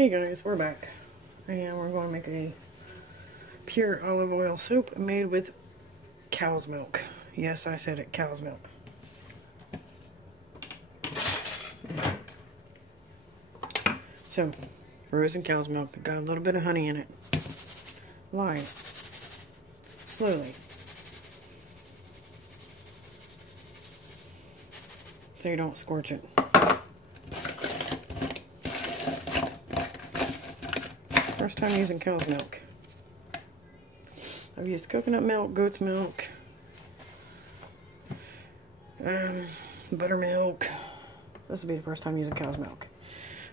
Hey guys, we're back. And we're going to make a pure olive oil soup made with cow's milk. Yes, I said it, cow's milk. So, frozen cow's milk. Got a little bit of honey in it. Light. Slowly. So you don't scorch it. First time using cow's milk. I've used coconut milk, goat's milk, buttermilk. This will be the first time using cow's milk.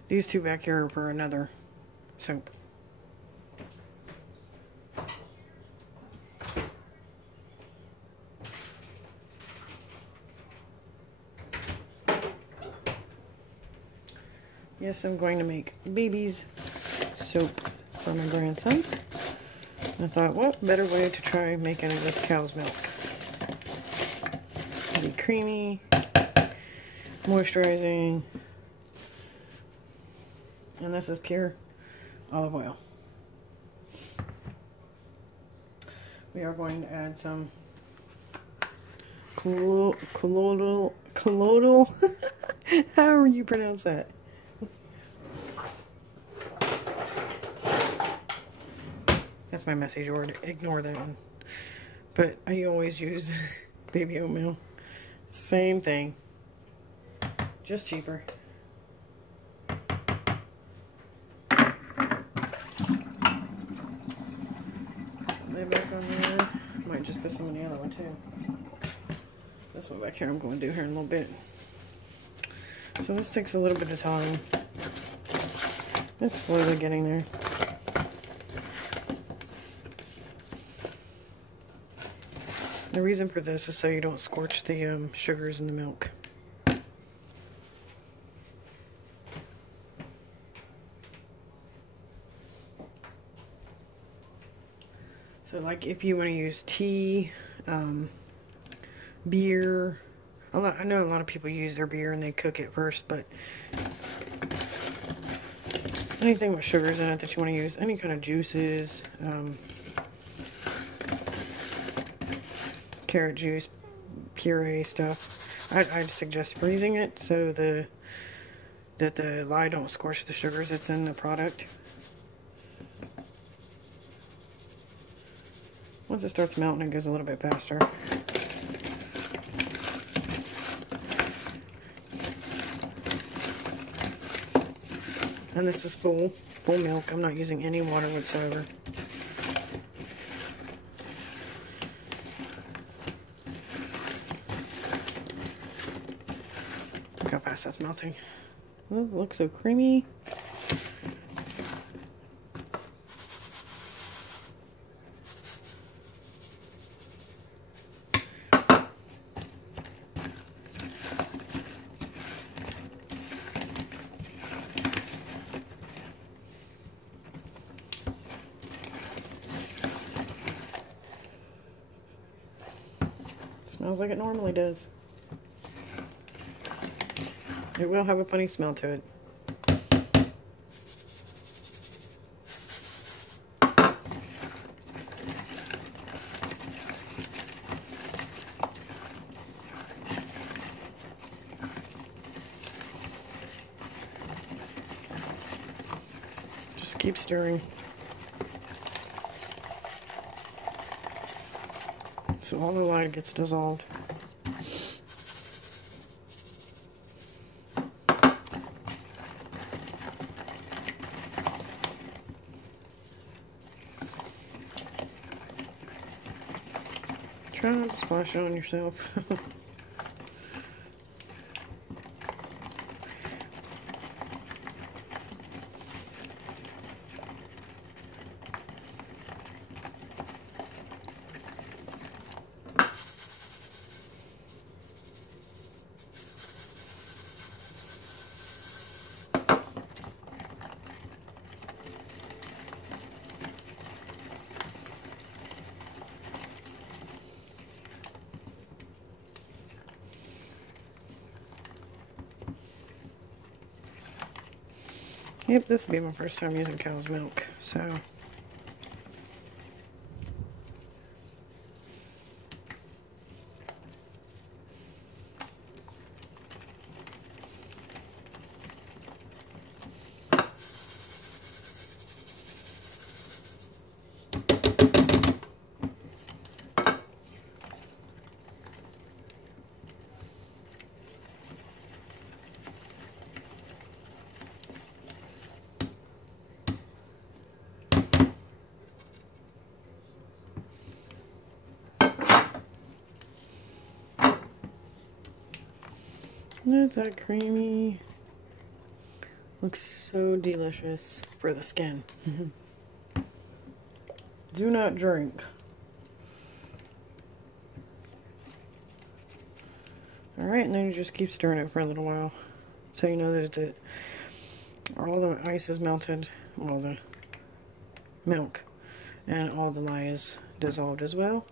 These two back here are for another soup. Yes, I'm going to make baby's soup for my grandson. I thought, what better way to try making it with cow's milk? It'll be creamy, moisturizing, and this is pure olive oil. We are going to add some colloidal, however you pronounce that. That's my message word. Ignore that one. But I always use baby oatmeal. Same thing. Just cheaper. Lay back on there. Might just put some in the other one too. This one back here I'm going to do here in a little bit. So this takes a little bit of time. It's slowly getting there. The reason for this is so you don't scorch the sugars in the milk. So like if you want to use tea, beer, I know a lot of people use their beer and they cook it first, but anything with sugars in it that you want to use, any kind of juices, carrot juice, puree stuff, I'd suggest freezing it so that the lye don't scorch the sugars that's in the product. Once it starts melting, it goes a little bit faster. And this is full milk. I'm not using any water whatsoever. Look how fast that's melting. Oh, it looks so creamy. Smells like it normally does. It will have a funny smell to it. Just keep stirring. So all the lye gets dissolved. Try not to splash it on yourself. Yep, this will be my first time using cow's milk, so. That's that creamy. Looks so delicious for the skin. Do not drink. Alright, and then you just keep stirring it for a little while. So you know that all the ice is melted, all the milk, and all the lye is dissolved as well.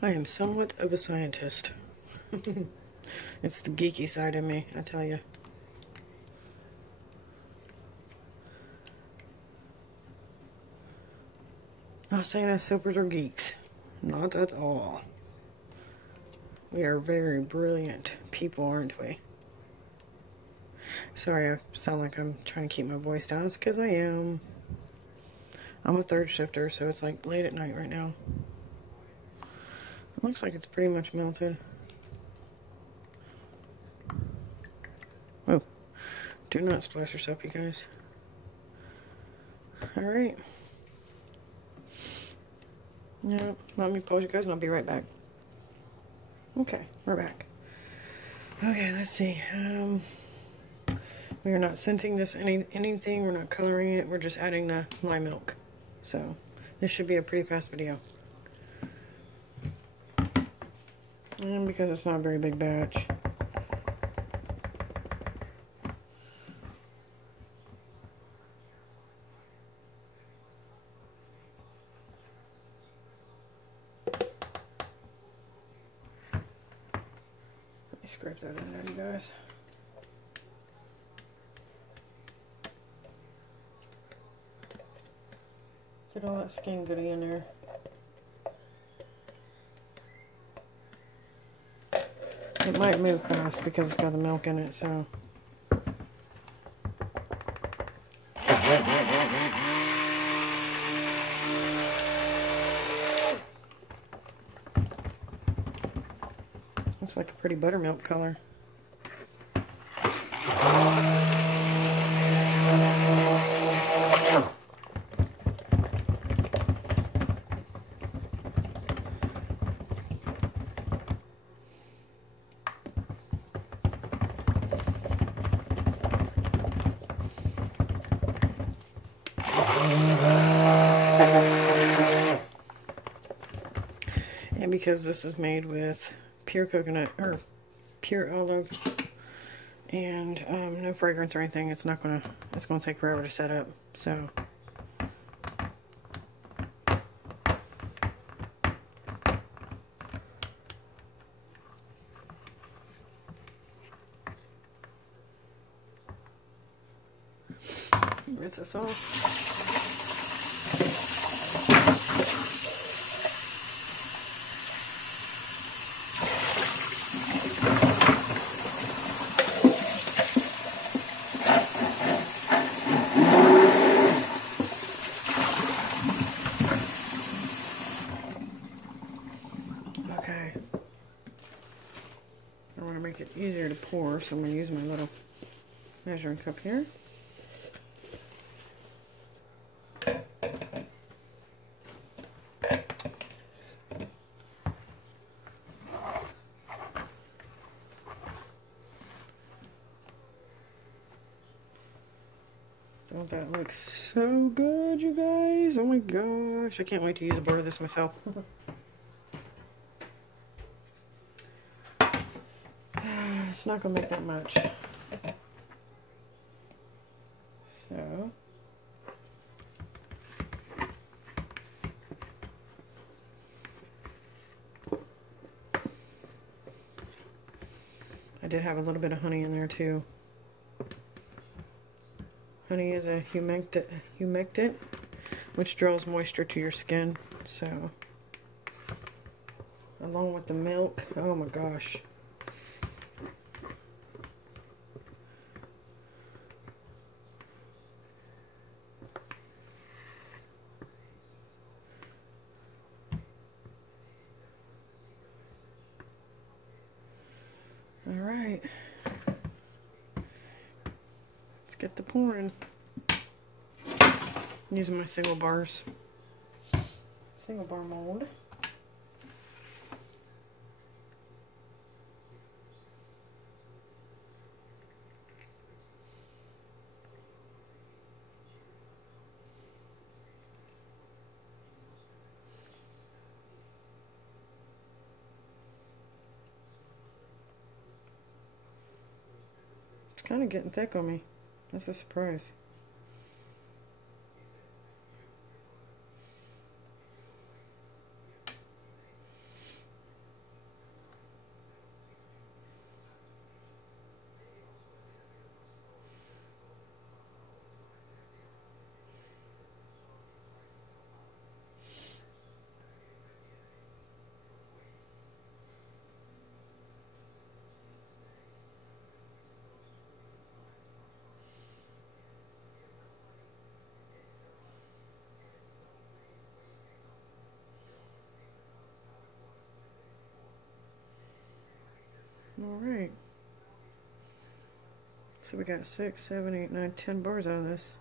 I am somewhat of a scientist. It's the geeky side of me, I tell you. Not saying us soapers are geeks. Not at all. We are very brilliant people, aren't we? Sorry, I sound like I'm trying to keep my voice down. It's because I am. I'm a third shifter, so it's like late at night right now. It looks like it's pretty much melted. Oh, do not splash yourself, you guys. Alright. Yeah, let me pause you guys and I'll be right back. Okay, we're back. Okay, let's see. We are not scenting this anything. We're not coloring it. We're just adding the lye milk. So, this should be a pretty fast video. And because it's not a very big batch. Let me scrape that in there, you guys. Get all that skin goodie in there. It might move fast because it's got the milk in it, so. Looks like a pretty buttermilk color. And because this is made with pure coconut or pure olive and no fragrance or anything, it's gonna take forever to set up. So rinse this off. Okay. I want to make it easier to pour, so I'm going to use my little measuring cup here. Don't that look so good, you guys? Oh my gosh, I can't wait to use a bar of this myself. It's not going to make that much. So, I did have a little bit of honey in there too. Honey is a humectant, which draws moisture to your skin. So, along with the milk, oh my gosh. All right. Let's get the pouring. Using my single bar mold. It's kind of getting thick on me. That's a surprise. Alright. So we got 6, 7, 8, 9, 10 bars out of this.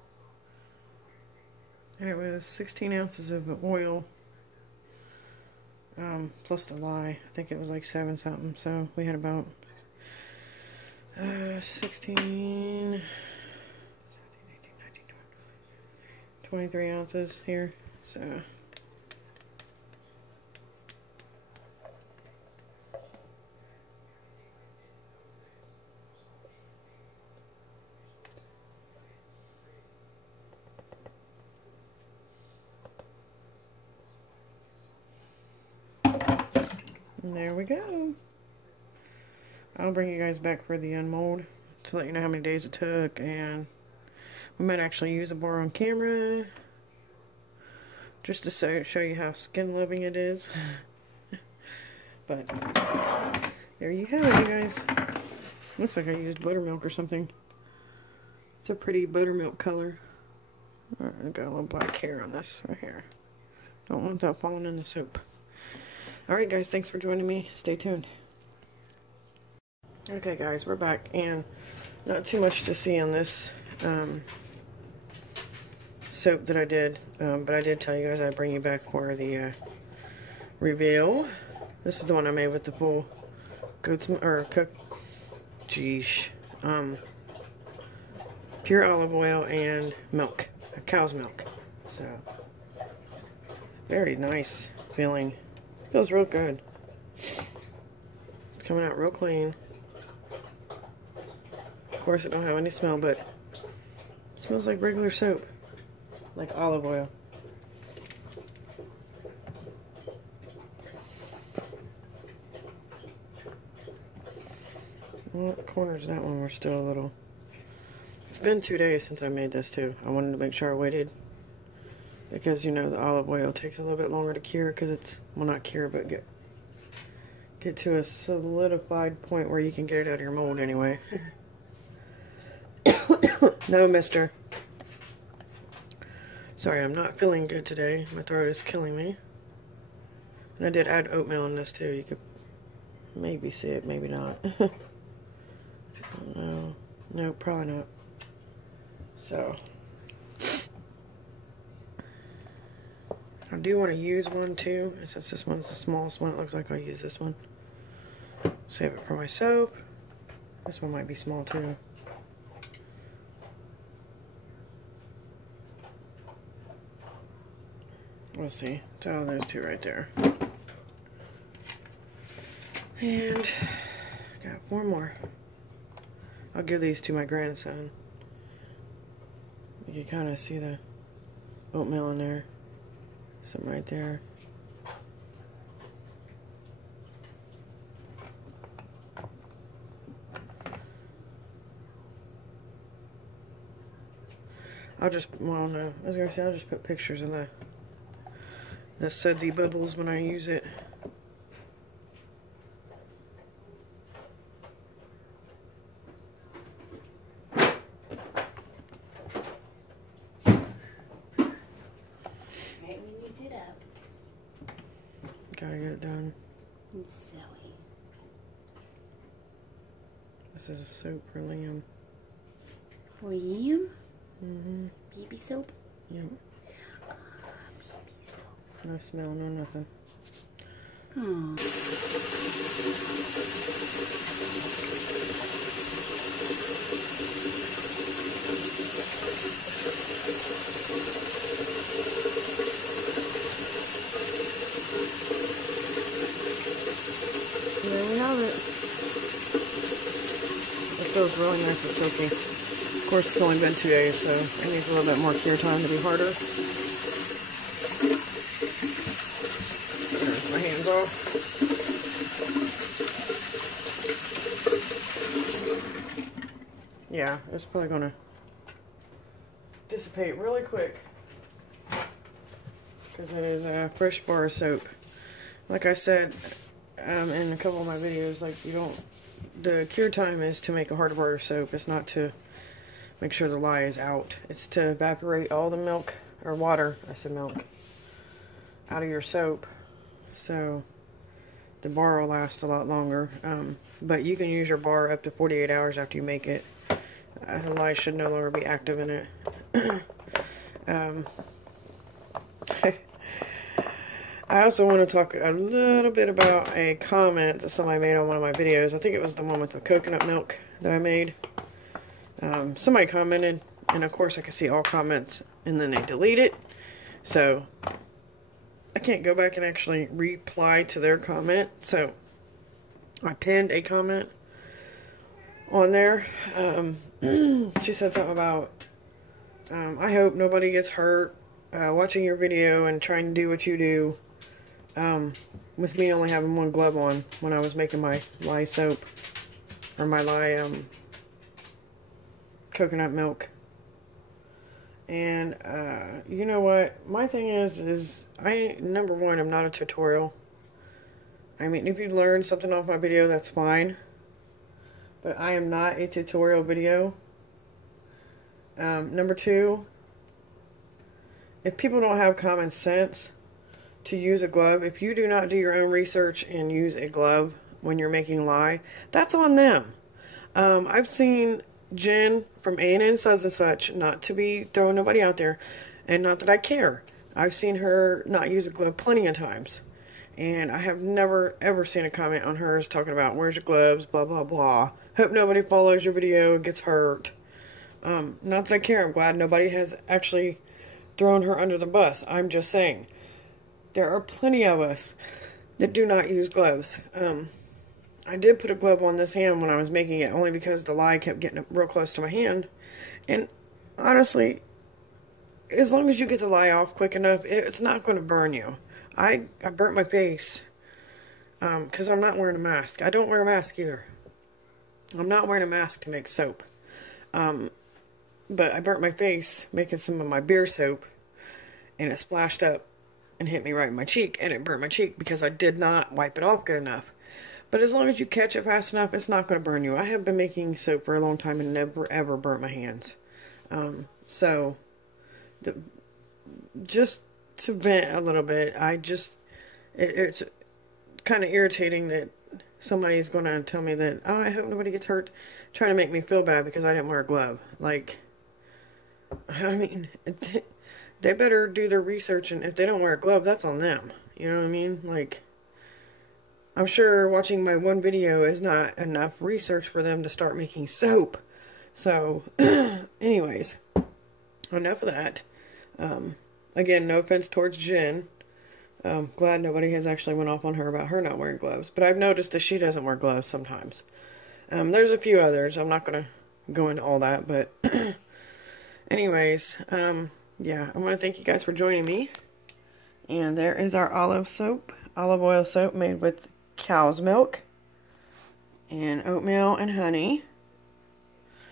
And it was 16 ounces of oil. Plus the lye. I think it was like 7 something. So we had about 16, 17, 18, 19, 20, 23 ounces here. So and there we go. I'll bring you guys back for the unmold to let you know how many days it took, and we might actually use a bar on camera just to show you how skin loving it is. But there you have it, you guys. Looks like I used buttermilk or something. It's a pretty buttermilk color. Alright, I got a little black hair on this right here. Don't want that falling in the soup. Alright guys, thanks for joining me. Stay tuned. Okay guys, we're back, and not too much to see on this soap that I did, but I did tell you guys I'd bring you back for the reveal. This is the one I made with the full goat's pure olive oil and milk, cow's milk. So very nice feeling. Feels real good. It's coming out real clean. Of course, it don't have any smell, but it smells like regular soap, like olive oil. Well, the corners of that one were still a little. It's been 2 days since I made this too. I wanted to make sure I waited, because you know the olive oil takes a little bit longer to cure, because it's, well, not cure, but get to a solidified point where you can get it out of your mold anyway. No, mister. Sorry, I'm not feeling good today. My throat is killing me. And I did add oatmeal in this too. You could maybe see it, maybe not. No, probably not. So I do want to use one too, since this one's the smallest one. It looks like I'll use this one. Save it for my soap. This one might be small too. We'll see. So there's 2 right there. And got 4 more. I'll give these to my grandson. You can kind of see the oatmeal in there. Some right there. I'll just, well, no, I was gonna say I'll just put pictures of the sudsy bubbles when I use it. Right when you did up. Gotta get it done. Zoe. This is a soap for Liam. For Liam? Mm-hmm. Baby soap? Yep. Baby soap. No smell, no nothing. Oh. There we have it. It feels really nice and silky. Of course, it's only been 2 days, so it needs a little bit more cure time to be harder. There's my hands off. Yeah, it's probably gonna dissipate really quick because it is a fresh bar of soap. Like I said in a couple of my videos, like the cure time is to make a harder bar of soap. It's not to make sure the lye is out. It's to evaporate all the milk or water, I said milk, out of your soap, so the bar will last a lot longer. But you can use your bar up to 48 hours after you make it. The lye should no longer be active in it. I also want to talk a little bit about a comment that somebody made on one of my videos. I think it was the one with the coconut milk that I made. Somebody commented, and of course I can see all comments, and then they delete it. So I can't go back and actually reply to their comment. So I pinned a comment on there. She said something about, I hope nobody gets hurt watching your video and trying to do what you do. With me only having one glove on when I was making my lye soap, or my lye coconut milk. And you know what, my thing is number one, I'm not a tutorial. I mean, if you learn something off my video, that's fine, but I am not a tutorial video. Number two, if people don't have common sense to use a glove, if you do not do your own research and use a glove when you're making lye, that's on them. I've seen Jen from A&N Says and Such, not to be throwing nobody out there, and not that I care. I've seen her not use a glove plenty of times, and I have never ever seen a comment on hers talking about where's your gloves, blah blah blah. Hope nobody follows your video and gets hurt. Not that I care. I'm glad nobody has actually thrown her under the bus. I'm just saying, there are plenty of us that do not use gloves. I did put a glove on this hand when I was making it, only because the lye kept getting real close to my hand. And honestly, as long as you get the lye off quick enough, it's not going to burn you. I burnt my face because I'm not wearing a mask. I don't wear a mask either. I'm not wearing a mask to make soap. But I burnt my face making some of my beer soap, and it splashed up and hit me right in my cheek, and it burnt my cheek because I did not wipe it off good enough. But as long as you catch it fast enough, it's not going to burn you. I have been making soap for a long time and never ever burnt my hands. Just to vent a little bit, it's kind of irritating that somebody's going to tell me that, oh, I hope nobody gets hurt, trying to make me feel bad because I didn't wear a glove. Like, I mean, they better do their research, and if they don't wear a glove, that's on them. You know what I mean? Like, I'm sure watching my one video is not enough research for them to start making soap. So, anyways, enough of that. Again, no offense towards Jen. Glad nobody has actually went off on her about her not wearing gloves. But I've noticed that she doesn't wear gloves sometimes. There's a few others. I'm not going to go into all that, but anyways, yeah, I want to thank you guys for joining me. And there is our olive oil soap made with cow's milk and oatmeal and honey.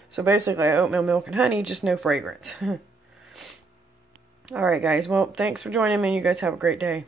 So basically oatmeal, milk, and honey, just no fragrance. All right, guys. Well, thanks for joining me. You guys have a great day.